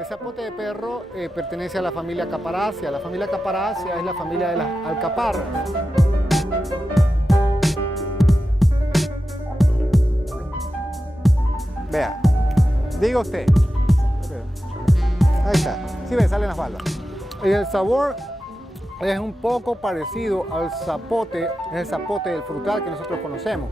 El zapote de perro pertenece a la familia Caparaceae. La familia Caparaceae es la familia de las alcaparras. Vea, diga usted. Ahí está. Sí ve, salen las balas. Y el sabor es un poco parecido al zapote, es el zapote del frutal que nosotros conocemos.